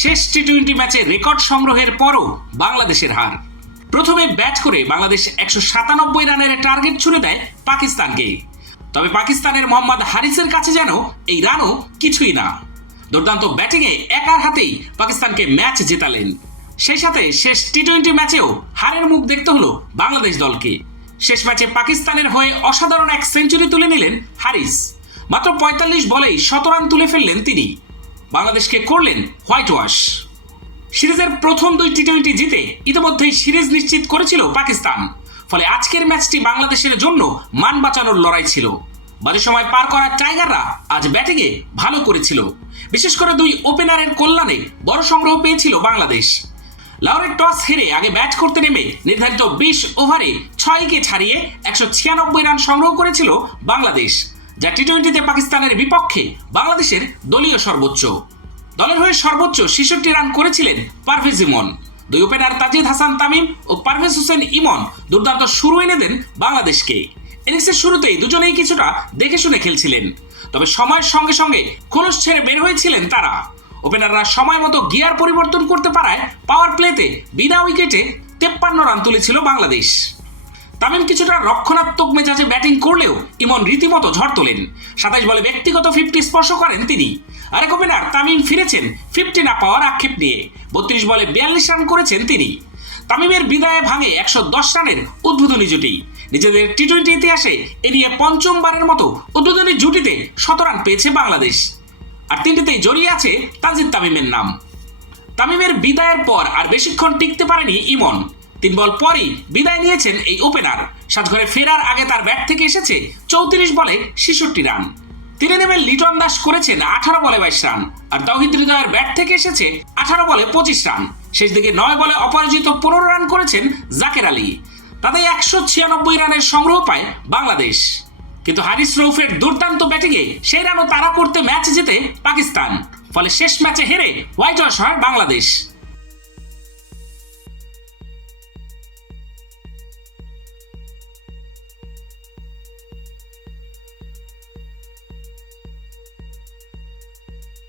শেষ T twenty ম্যাচে record সংগ্রহের পরও বাংলাদেশের হার। প্রথমে ব্যাট করে বাংলাদেশ একশো সাতানব্বই রানের টার্গেট ছুড়ে দেয় পাকিস্তানকে। তবে পাকিস্তানের মোহাম্মদ হারিসের কাছে যেন এই রানও কিছুই না। দুর্দান্ত ব্যাটিংয়ে একার হাতেই পাকিস্তানকে ম্যাচ জেতালেন। সেই সাথে শেষ টি টোয়েন্টি ম্যাচেও হারের মুখ দেখতে হলো বাংলাদেশ দলকে। শেষ ম্যাচে পাকিস্তানের হয়ে অসাধারণ এক সেঞ্চুরি তুলে নিলেন হারিস। মাত্র পঁয়তাল্লিশ বলেই শত রান তুলে ফেললেন তিনি। বাংলাদেশকে করলেন হোয়াইট ওয়াশ। সিরিজের প্রথম দুই টি টোয়েন্টি জিতে ইতিমধ্যেই সিরিজ নিশ্চিত করেছিল পাকিস্তান। ফলে আজকের ম্যাচটি বাংলাদেশের জন্য মান বাঁচানোর লড়াই ছিল। বাজে সময় পার করা টাইগাররা আজ ব্যাটিংয়ে ভালো করেছিল। বিশেষ করে দুই ওপেনারের কল্যাণে বড় সংগ্রহ পেয়েছিল বাংলাদেশ। লাউরের টস হেরে আগে ব্যাট করতে নেমে নির্ধারিত বিশ ওভারে ছয়কে ছাড়িয়ে একশো ছিয়ানব্বই রান সংগ্রহ করেছিল বাংলাদেশ। যা টি টোয়েন্টিতে পাকিস্তানের বিপক্ষে বাংলাদেশের দলীয় সর্বোচ্চ। দলের হয়ে সর্বোচ্চ ছেষট্টি রান করেছিলেন পারভেজ ইমন। দুই ওপেনার তাজিদ হাসান তামিম ও পারভেজ হোসেন ইমন দুর্দান্ত শুরু এনে দেন বাংলাদেশকে। ইনিংসের শুরুতেই দুজনেই কিছুটা দেখে শুনে খেলছিলেন। তবে সময়ের সঙ্গে সঙ্গে খোলস ছেড়ে বের হয়েছিলেন তারা। ওপেনাররা সময় মতো গিয়ার পরিবর্তন করতে পারায় পাওয়ার প্লেতে বিনা উইকেটে তেপ্পান্ন রান তুলেছিল বাংলাদেশ। তামিম কিছুটা রক্ষণাত্মক মেজাজে ব্যাটিং করলেও ইমন রীতিমতো ঝড় তোলেন। সাতাইশ বলে ব্যক্তিগত ফিফটি স্পর্শ করেন তিনি। আরেক ওপেনার তামিম ফিরেছেন ফিফটি না পাওয়ার আক্ষেপ নিয়ে। বত্রিশ বলে বিয়াল্লিশ রান করেছেন তিনি। তামিমের বিদায়ে ভাঙে একশো দশ রানের উদ্বোধনী জুটি। নিজেদের টি টোয়েন্টি ইতিহাসে এ নিয়ে পঞ্চমবারের মতো উদ্বোধনী জুটিতে শত রান পেয়েছে বাংলাদেশ। আর তিনটিতেই জড়িয়ে আছে তানজিদ তামিমের নাম। তামিমের বিদায়ের পর আর বেশিক্ষণ টিকতে পারেনি ইমন। তিন বল পরই বিদায় নিয়েছেন এই ওপেনার সাতঘরে ফেরার আগে তার ব্যাট থেকে এসেছে চৌত্রিশ বলে ছেষট্টি রান। তিনি নেমে লিটন দাস করেছেন আঠারো বলে বাইশ রান। আর তৌহিদ হৃদয়ের ব্যাট থেকে এসেছে আঠারো বলে পঁচিশ রান। শেষ দিকে নয় বলে অপরাজিত পনেরো রান করেছেন জাকের আলী। তাতে একশো ছিয়ানব্বই রানের সংগ্রহ পায় বাংলাদেশ। কিন্তু হারিস রৌফের দুর্দান্ত ব্যাটিংয়ে সেই রানও তারা করতে ম্যাচ জেতে পাকিস্তান। ফলে শেষ ম্যাচে হেরে হোয়াইট ওয়াশ হয় বাংলাদেশ।